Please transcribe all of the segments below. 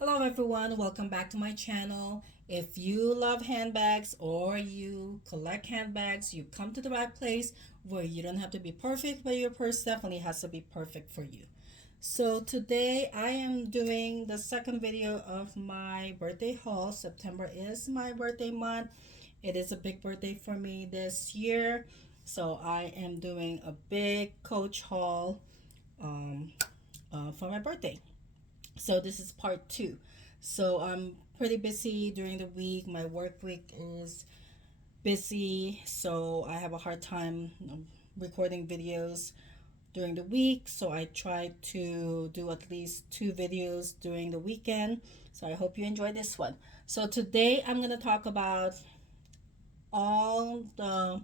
Hello everyone, welcome back to my channel. If you love handbags or you collect handbags, you come to the right place where you don't have to be perfect, but your purse definitely has to be perfect for you. So today I am doing the second video of my birthday haul. September is my birthday month. It is a big birthday for me this year. So I am doing a big Coach haul um, for my birthday. So this is part two. So I'm pretty busy during the week. My work week is busy, so I have a hard time recording videos during the week. So I try to do at least two videos during the weekend. So I hope you enjoy this one. So today I'm going to talk about all the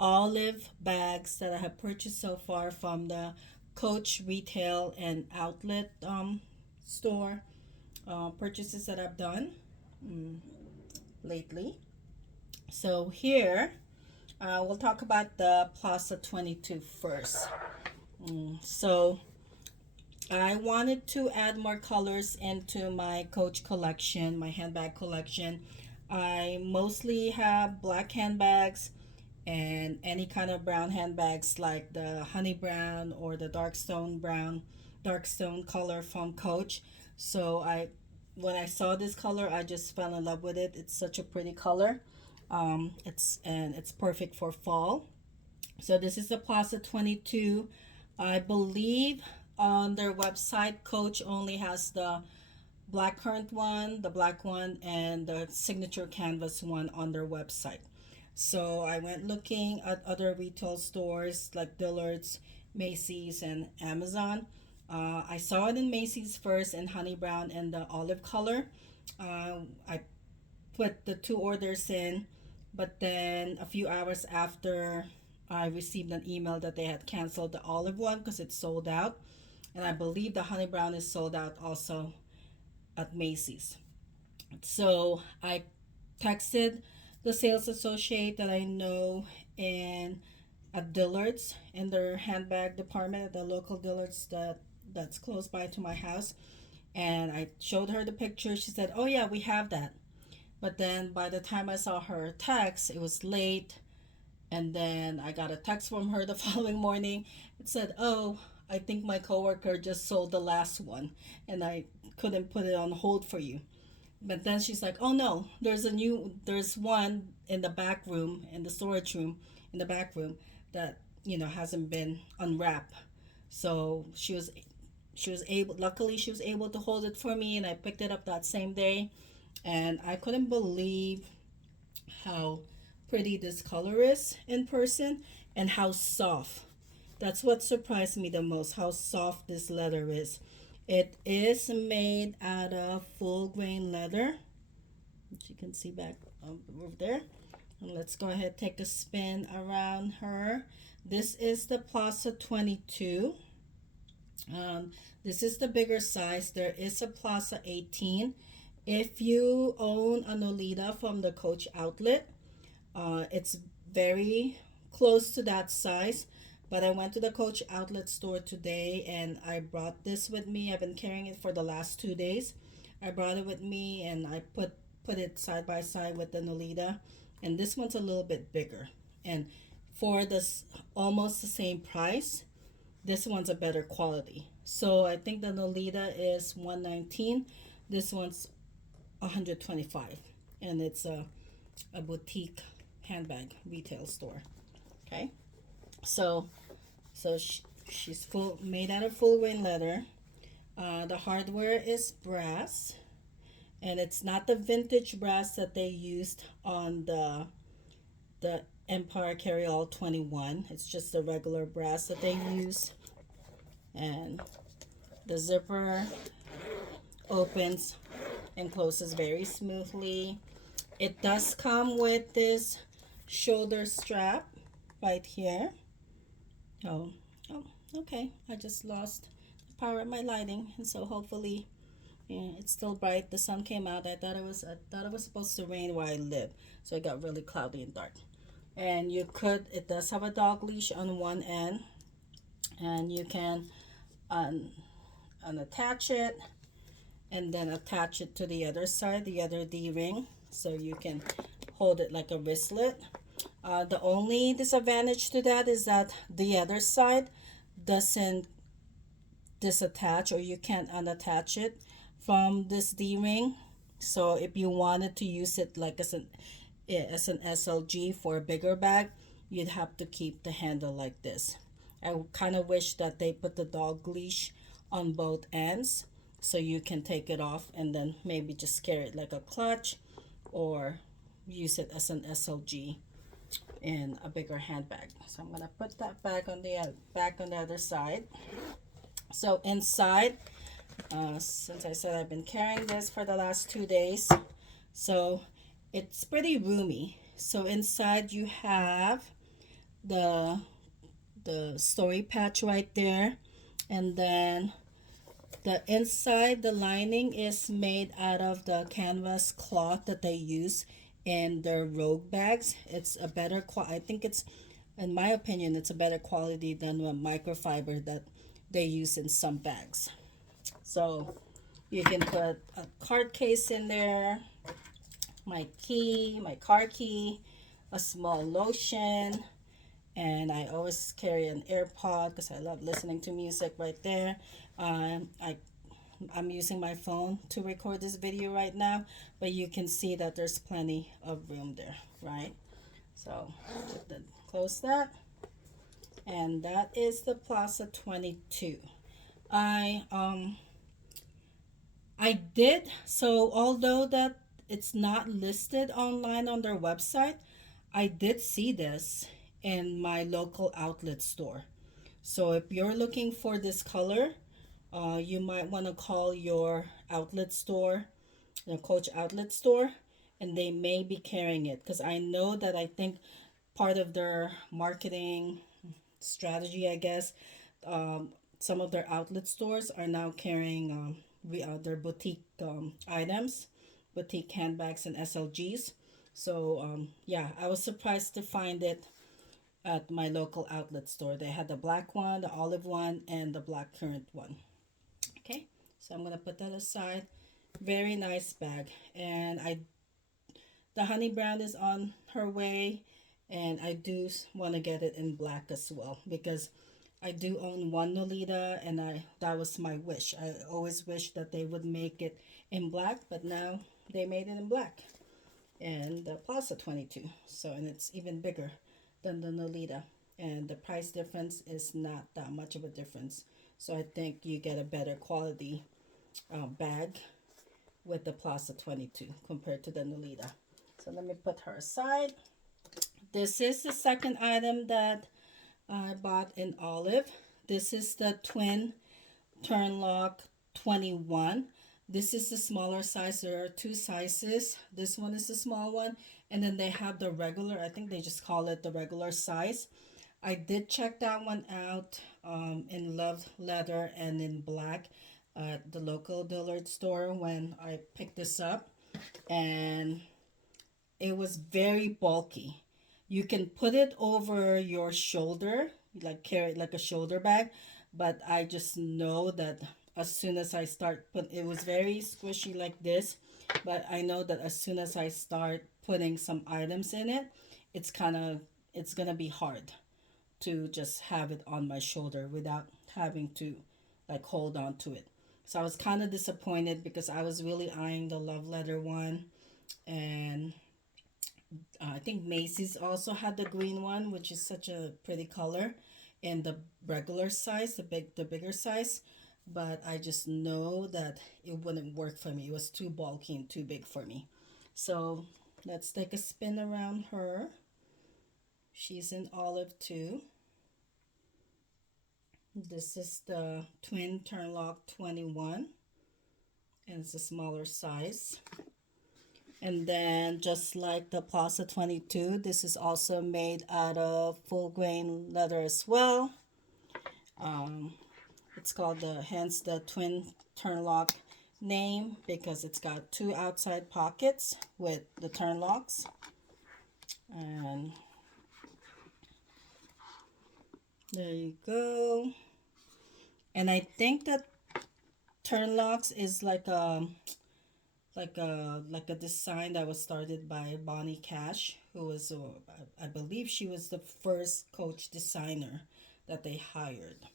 olive bags that I have purchased so far from the Coach retail and outlet store purchases that I've done mm, lately. So here, we'll talk about the Plaza 22 first. So I wanted to add more colors into my Coach collection, my handbag collection. I mostly have black handbags and any kind of brown handbags like the honey brown or the dark stone color from Coach. So when I saw this color, I just fell in love with it. It's such a pretty color. It's perfect for fall. So this is the Plaza 22. I believe on their website, Coach only has the black currant one, the black one, and the signature canvas one on their website. So I went looking at other retail stores like Dillard's, Macy's, and Amazon. I saw it in Macy's first in honey brown and the olive color. I put the two orders in, but then a few hours after, I received an email that they had canceled the olive one because it's sold out. And I believe the honey brown is sold out also at Macy's. So I texted the sales associate that I know in at Dillard's in their handbag department at the local Dillard's that's close by to my house, and I showed her the picture. She said, "Oh yeah, we have that." But then by the time I saw her text, it was late, and then I got a text from her the following morning. It said, "Oh, I think my coworker just sold the last one, and I couldn't put it on hold for you." But then she's like, "Oh no, there's one in the back room, in the storage room, in the back room that hasn't been unwrapped." So luckily she was able to hold it for me, and I picked it up that same day, and I couldn't believe how pretty this color is in person and how soft. That's what surprised me the most, how soft this leather is. It is made out of full grain leather, which you can see back over there. And let's go ahead and take a spin around her. This is the Plaza 22. This is the bigger size. There is a Plaza 18. If you own a Nolita from the Coach outlet, it's very close to that size. But I went to the Coach outlet store today and I brought this with me. I've been carrying it for the last 2 days. I brought it with me and I put it side by side with the Nolita. And this one's a little bit bigger. And for this almost the same price, this one's a better quality. So I think the Nolita is 119. This one's 125. And it's a boutique handbag retail store. Okay. So she's made out of full grain leather. The hardware is brass, and it's not the vintage brass that they used on the Empire Carryall 21. It's just the regular brass that they use. And the zipper opens and closes very smoothly. It does come with this shoulder strap right here. Oh, okay. I just lost the power of my lighting, and so hopefully, yeah, it's still bright. The sun came out. I thought it was supposed to rain where I live, so it got really cloudy and dark. And it does have a dog leash on one end, and you can unattach it and then attach it to the other side, the other D-ring, so you can hold it like a wristlet. The only disadvantage to that is that the other side doesn't disattach, or you can't unattach it from this D-ring. So if you wanted to use it like as an SLG for a bigger bag, you'd have to keep the handle like this. I kind of wish that they put the dog leash on both ends so you can take it off and then maybe just carry it like a clutch, or use it as an SLG in a bigger handbag. So I'm gonna put that bag on the back on the other side. So inside, since I said I've been carrying this for the last 2 days, so it's pretty roomy. So inside you have the story patch right there, and then the inside, the lining is made out of the canvas cloth that they use in their Rogue bags. It's a better I think it's, in my opinion, it's a better quality than the microfiber that they use in some bags. So you can put a card case in there, my key, my car key, a small lotion, and I always carry an AirPod because I love listening to music right there. I'm using my phone to record this video right now, but you can see that there's plenty of room there, right? So close that, and that is the Plaza 22. I did, so although that it's not listed online on their website, I did see this in my local outlet store. So if you're looking for this color, you might want to call your outlet store, the Coach outlet store, and they may be carrying it, because I know that I think part of their marketing strategy, I guess, some of their outlet stores are now carrying their boutique items, boutique handbags and SLGs. So yeah, I was surprised to find it at my local outlet store. They had the black one, the olive one, and the black currant one. Okay, so I'm gonna put that aside. Very nice bag, and the honey brown is on her way, and I do want to get it in black as well, because I do own one Nolita, and that was my wish. I always wish that they would make it in black, but now they made it in black, and the Plaza 22. So, and it's even bigger than the Nolita, and the price difference is not that much of a difference. So I think you get a better quality bag with the Plaza 22 compared to the Nolita. So let me put her aside. This is the second item that I bought in olive. This is the Twin Turnlock 21. This is the smaller size. There are two sizes. This one is the small one, and then they have the regular, I think they just call it the regular size. I did check that one out in Love Leather and in black at the local Dillard store when I picked this up, and it was very bulky. You can put it over your shoulder, like carry it like a shoulder bag, but I just know that as soon as I start it was very squishy like this, but I know that as soon as I start putting some items in it, it's gonna be hard to just have it on my shoulder without having to like hold on to it. So I was kind of disappointed because I was really eyeing the Love Letter one, and I think Macy's also had the green one, which is such a pretty color, in the regular size, the bigger size. But I just know that it wouldn't work for me. It was too bulky and too big for me. So let's take a spin around her. She's in olive too. This is the Twin Turnlock 21, and it's a smaller size. And then just like the Plaza 22, this is also made out of full grain leather as well. It's called hence the Twin Turnlock name, because it's got two outside pockets with the turn locks. And there you go. And I think that Turnlocks is like a design that was started by Bonnie Cash, who was I believe she was the first Coach designer that they hired.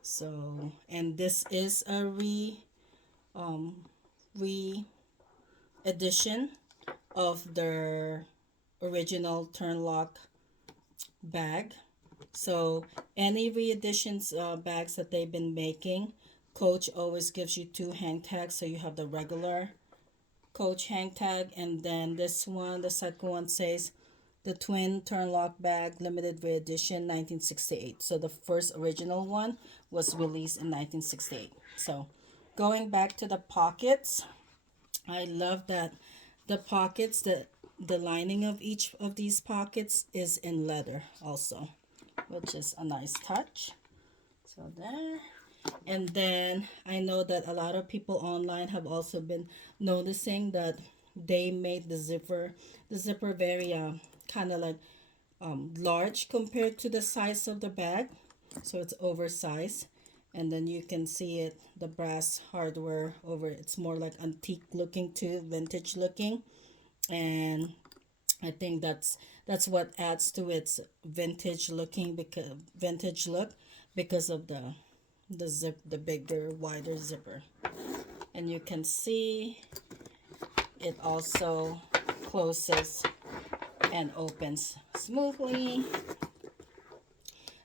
So, and this is a re edition of their original Turnlock bag. So any re-editions bags that they've been making, Coach always gives you two hang tags. So you have the regular Coach hang tag, and then this one, the second one says the Twin Turnlock bag limited re-edition 1968. So the first original one was released in 1968. So going back to the pockets, I love that the pockets, the lining of each of these pockets is in leather also, which is a nice touch. So there. And then I know that a lot of people online have also been noticing that they made the zipper very kind of like large compared to the size of the bag. So it's oversized. And then you can see it, the brass hardware over it. It's more like antique looking too, vintage looking. And I think that's what adds to its vintage look because of the bigger, wider zipper. And you can see it also closes and opens smoothly.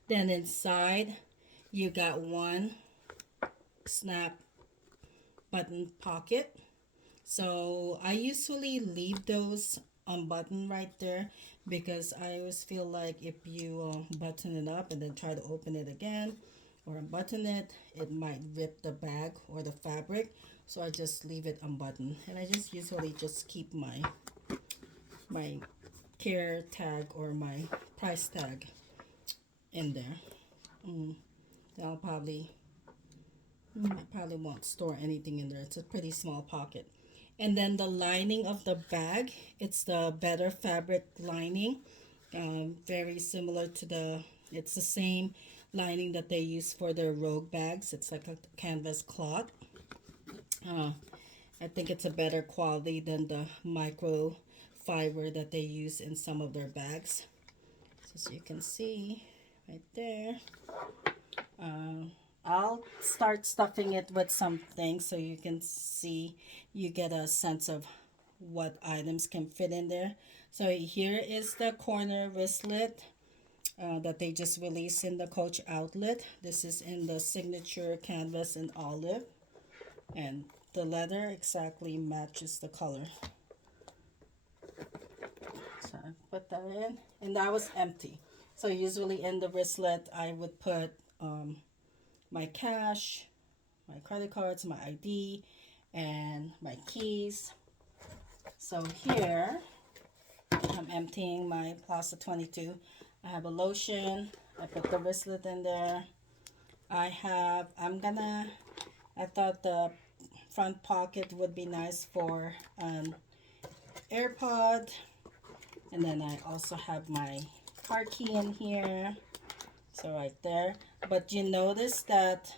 Then inside you got one snap button pocket. So I usually leave those unbuttoned right there because I always feel like if you button it up and then try to open it again or unbutton it, it might rip the bag or the fabric. So I just leave it unbuttoned, and I just usually just keep my care tag or my price tag in there. I'll I probably won't store anything in there. It's a pretty small pocket. And then the lining of the bag, it's the Better fabric lining. Very similar to it's the same lining that they use for their Rogue bags. It's like a canvas cloth. I think it's a better quality than the micro fiber that they use in some of their bags. So you can see right there. I'll start stuffing it with some things so you can see, you get a sense of what items can fit in there. So here is the corner wristlet that they just released in the Coach outlet. This is in the signature canvas and olive, and the leather exactly matches the color. So I put that in, and that was empty. So usually in the wristlet I would put my cash, my credit cards, my ID, and my keys. So here I'm emptying my Plaza 22. I have a lotion. I put the wristlet in there. I thought the front pocket would be nice for an AirPod. And then I also have my car key in here. So right there. But you notice that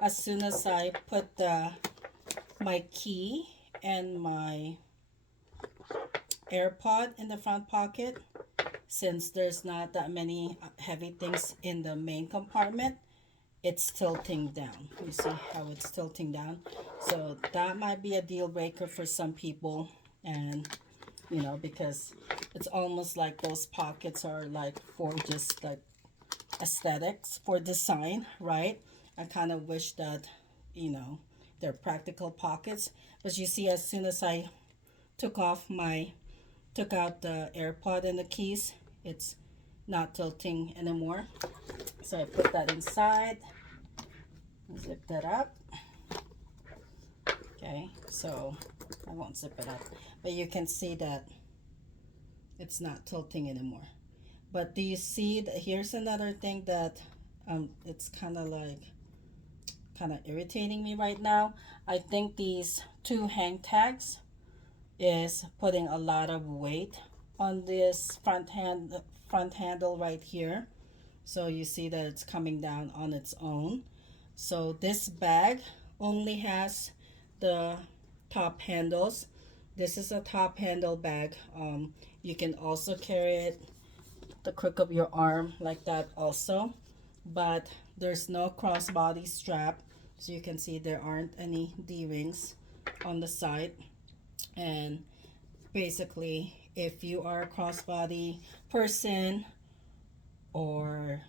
as soon as I put my key and my AirPod in the front pocket, since there's not that many heavy things in the main compartment, it's tilting down. You see how it's tilting down? So that might be a deal breaker for some people, and because it's almost like those pockets are like for just like aesthetics, for design, right? I kind of wish that they're practical pockets. But you see, as soon as I took out the AirPod and the keys, it's not tilting anymore. So I put that inside, zip that up. Okay, so I won't zip it up, but you can see that it's not tilting anymore. But do you see that? Here's another thing that it's kind of irritating me right now. I think these two hang tags is putting a lot of weight on this front handle right here. So you see that it's coming down on its own. So this bag only has the top handles. This is a top handle bag. You can also carry it the crook of your arm like that also, but there's no crossbody strap, so you can see there aren't any D-rings on the side. And basically, if you are a crossbody person, or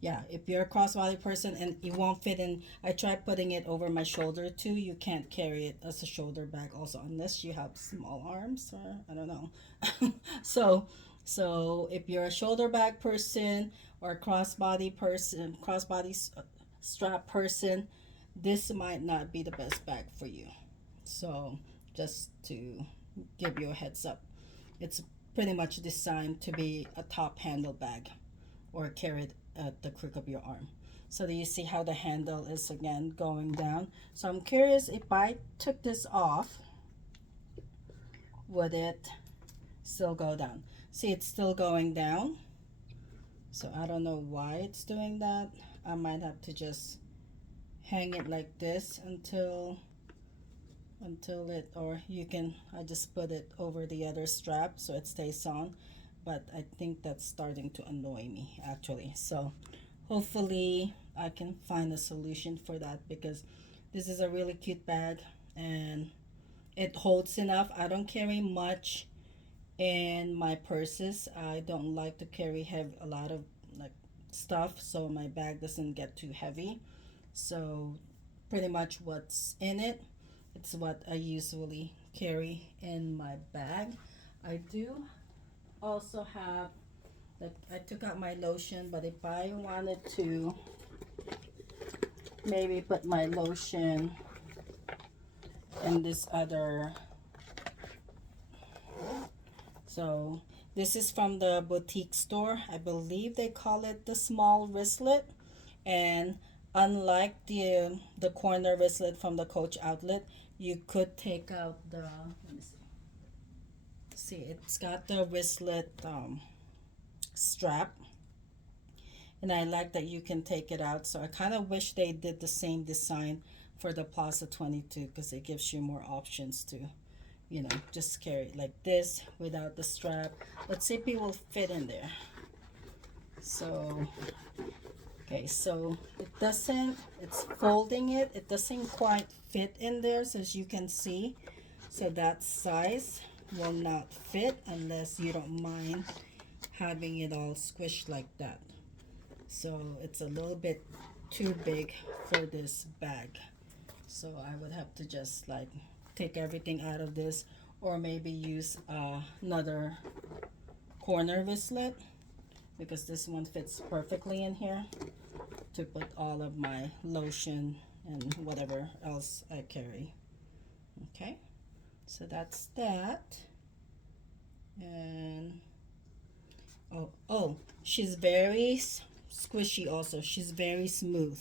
yeah, if you're a crossbody person and you won't fit in, I tried putting it over my shoulder too. You can't carry it as a shoulder bag also unless you have small arms, or I don't know. so so if you're a shoulder bag person or a crossbody person, strap person, this might not be the best bag for you. So just to give you a heads up, it's pretty much designed to be a top handle bag or carried at the crook of your arm. So do you see how the handle is again going down? So I'm curious, if I took this off, would it still go down? See, it's still going down. So I don't know why it's doing that. I might have to just hang it like this until it, or you can, I just put it over the other strap so it stays on. But I think that's starting to annoy me actually. So hopefully I can find a solution for that, because this is a really cute bag and it holds enough. I don't carry much in my purses. I don't like to carry a lot of like stuff, so my bag doesn't get too heavy. So pretty much what's in it, it's what I usually carry in my bag. I do also have, like, I took out my lotion, but if I wanted to maybe put my lotion in this other, so this is from the boutique store. I believe they call it the small wristlet. And unlike the corner wristlet from the Coach outlet, you could take out the, let me see, it's got the wristlet strap, and I like that you can take it out. So I kind of wish they did the same design for the Plaza 22, because it gives you more options to, you know, just carry it like this without the strap. Let's see if it will fit in there. So okay, so it doesn't, it's folding it, it doesn't quite fit in there, so as you can see. So that size will not fit unless you don't mind having it all squished like that. So it's a little bit too big for this bag. So I would have to just like take everything out of this, or maybe use another corner wristlet, because this one fits perfectly in here to put all of my lotion and whatever else I carry. Okay, so that's that. And oh, she's very squishy also. She's very smooth.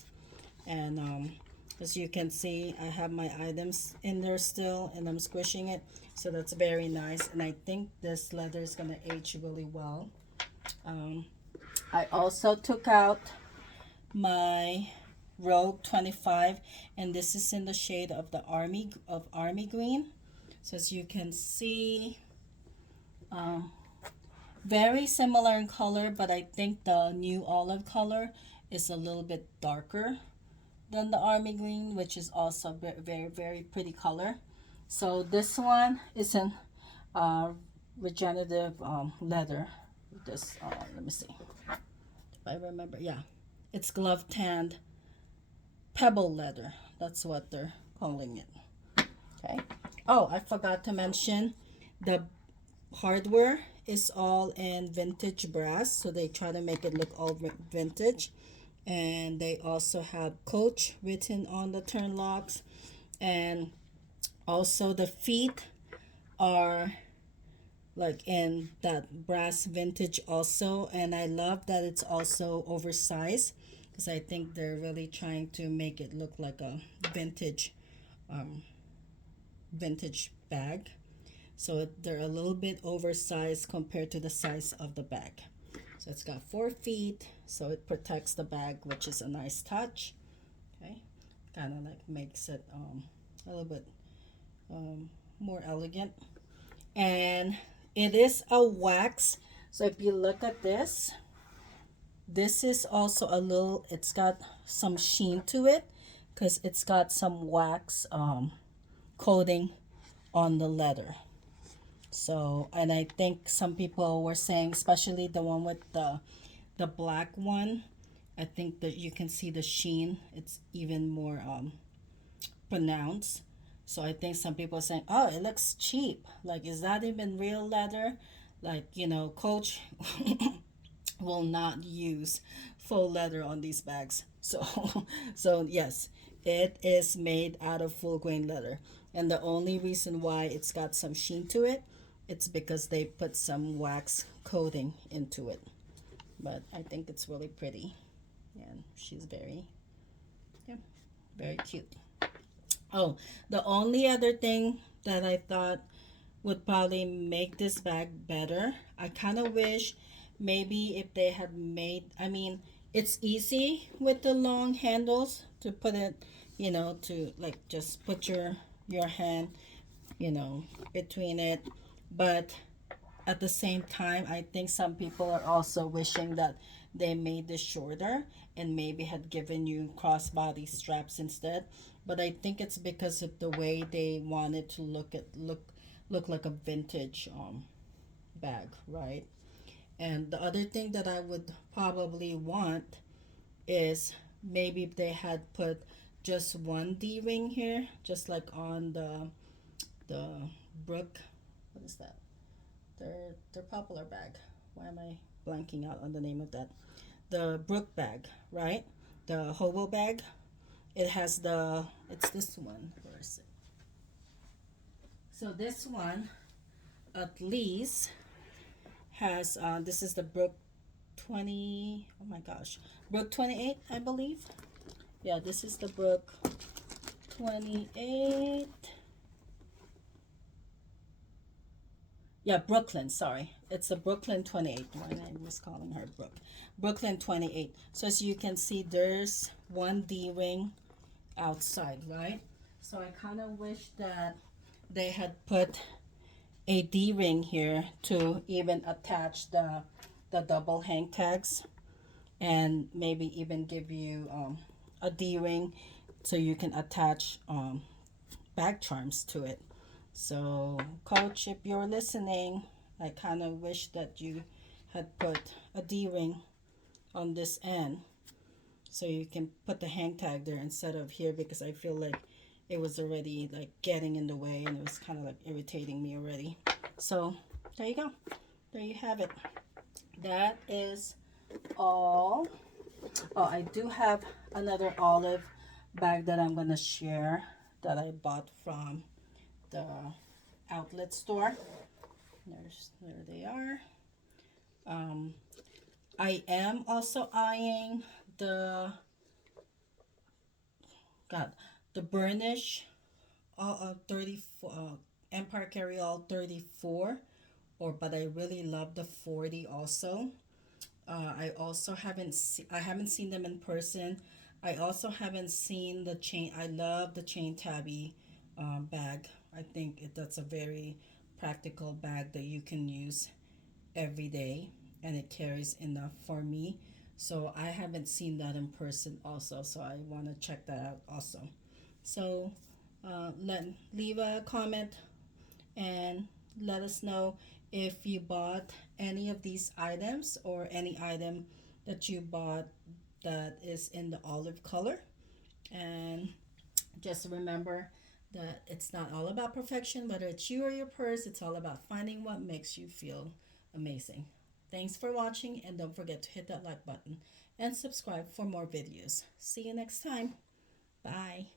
And as you can see, I have my items in there still, and I'm squishing it. So that's very nice. And I think this leather is going to age really well. I also took out my Rogue 25, and this is in the shade of the army green. So as you can see, very similar in color, but I think the new olive color is a little bit darker than the army green, which is also very, very, very pretty color. So this one is in regenerative leather. This let me see if I remember. Yeah, it's glove tanned pebble leather. That's what they're calling it. Okay. Oh, I forgot to mention the hardware is all in vintage brass, so they try to make it look all vintage. And they also have Coach written on the turnlocks, and also the feet are like in that brass vintage also. And I love that it's also oversized, because I think they're really trying to make it look like a vintage vintage bag. So they're a little bit oversized compared to the size of the bag. So it's got 4 feet, so it protects the bag, which is a nice touch. kind of like makes it a little bit um, more elegant. And it is a wax. So if you look at this, this is also a little, it's got some sheen to it because it's got some wax coating on the leather. So, and I think some people were saying, especially the one with the black one, I think that you can see the sheen. It's even more pronounced. So I think some people are saying, "Oh, it looks cheap. Like, is that even real leather?" Like, Coach will not use faux leather on these bags. So, so yes, it is made out of full grain leather, and the only reason why it's got some sheen to it, it's because they put some wax coating into it. But I think it's really pretty, and she's very, yeah, very cute. Oh, the only other thing that I thought would probably make this bag better, I kind of wish maybe if they had made, I mean, it's easy with the long handles to put it, to like just put your hand, between it. But at the same time, I think some people are also wishing that they made this shorter and maybe had given you crossbody straps instead. But I think it's because of the way they wanted to look like a vintage bag, right? And the other thing that I would probably want is maybe if they had put just one D ring here, just like on the Brook, what is that? Their popular bag. Why am I blanking out on the name of that? The Brook bag, right? The hobo bag. It has it's this one. Where is it? So this one at least has, this is the Brook 20, oh my gosh, Brook 28, I believe. Yeah, this is the Brook 28. Yeah, Brooklyn, sorry. It's a Brooklyn 28. Why I was calling her Brooklyn 28. So as you can see, there's one D ring outside, right? So I kind of wish that they had put a D ring here to even attach the double hang tags, and maybe even give you a D ring so you can attach bag charms to it. So, Coach, if you're listening, I kind of wish that you had put a D ring on this end so you can put the hang tag there instead of here, because I feel like it was already like getting in the way and it was kind of like irritating me already. So, there you go. There you have it. That is all. Oh, I do have another olive bag that I'm going to share that I bought from the outlet store. There they are. I am also eyeing the God the burnish 34 Empire Carryall 34, but I really love the 40 also. I also I haven't seen them in person. I also haven't seen the chain. I love the chain tabby bag. I think that's a very practical bag that you can use every day, and it carries enough for me. So I haven't seen that in person also. So I want to check that out also. So leave a comment and let us know if you bought any of these items or any item that you bought that is in the olive color. And just remember that it's not all about perfection, whether it's you or your purse, it's all about finding what makes you feel amazing. Thanks for watching, and don't forget to hit that like button and subscribe for more videos. See you next time. Bye.